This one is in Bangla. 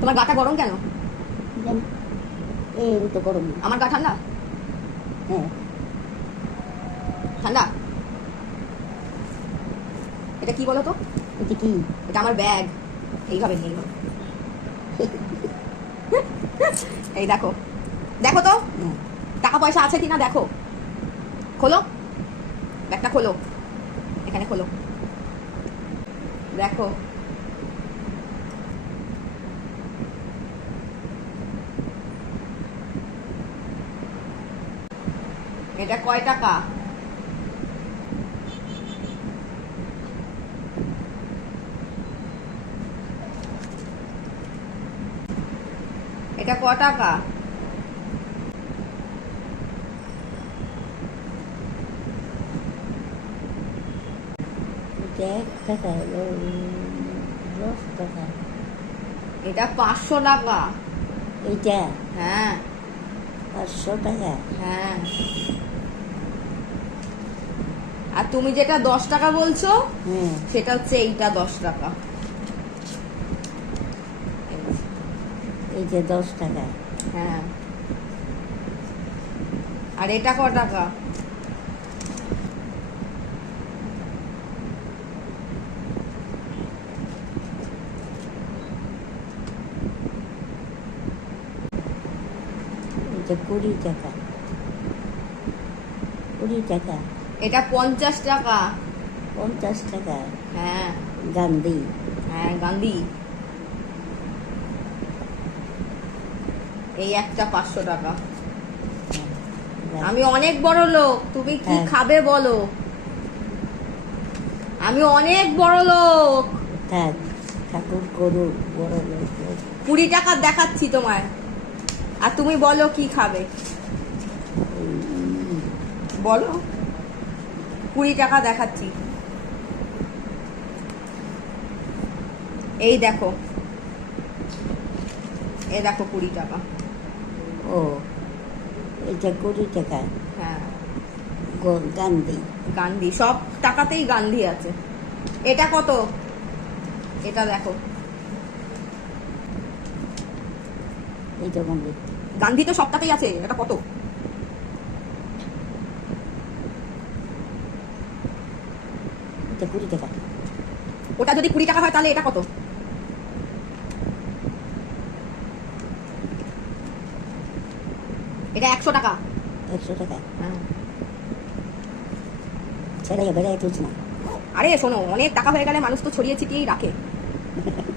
তোমার গাটা গরম কেন? এই তো গরম। আমার গা ঠান্ডা? হ্যাঁ। ঠান্ডা? এটা কি বলো তো? এটা কি? এটা আমার ব্যাগ। এইভাবে নিয়ে নাও। এই দেখো। দেখো তো? হ্যাঁ। টাকা পয়সা আছে কিনা দেখো। খোলো। ব্যাগটা খোলো। এখানে খোলো। দেখো। এটা কয় টাকা এটা ক টাকা এটা এক টাকা হলো দশ টাকা এটা পাঁচশো টাকা এইটা হ্যাঁ পাঁচশো টাকা হ্যাঁ আর তুমি যেটা দশ টাকা বলছো সেটা হচ্ছে এইটা দশ টাকা। এই যে দশ টাকা। হ্যাঁ। আর এটা ক টাকা? কুড়ি টাকা। কুড়ি টাকা। এটা পঞ্চাশ টাকা। পঞ্চাশ টাকা? হ্যাঁ। গান্ধী। হ্যাঁ গান্ধী। এই একটা পাঁচশো টাকা। আমি অনেক বড় লোক তুমি কি হ্যাঁ। খাবে বলো? আমি অনেক বড় লোক। থাক ঠাকুর করু বড় লোক কুড়ি টাকা দেখাচ্ছি তোমায়। আর তুমি বলো কি খাবে? বলো। কুড়ি টাকা দেখাচ্ছি। এই দেখো। এই দেখো কুড়ি টাকা। ও এটা কুড়ি টাকা। হ্যাঁ। গান্ধী। গান্ধী সব টাকাতেই গান্ধী আছে। এটা কত? এটা দেখো। এইটা গান্ধী। গান্ধী তো সবটাতেই আছে এটা কত? এটা কুড়ি টাকা ওটা যদি কুড়ি টাকা হয় তাহলে এটা কত? এটা একশো টাকা। একশো টাকা? হ্যাঁ। ছেড়ে বেড়ে তুলছি না। আরে শোনো অনেক টাকা হয়ে গেলে মানুষ তো ছড়িয়ে ছিটিয়েই রাখে।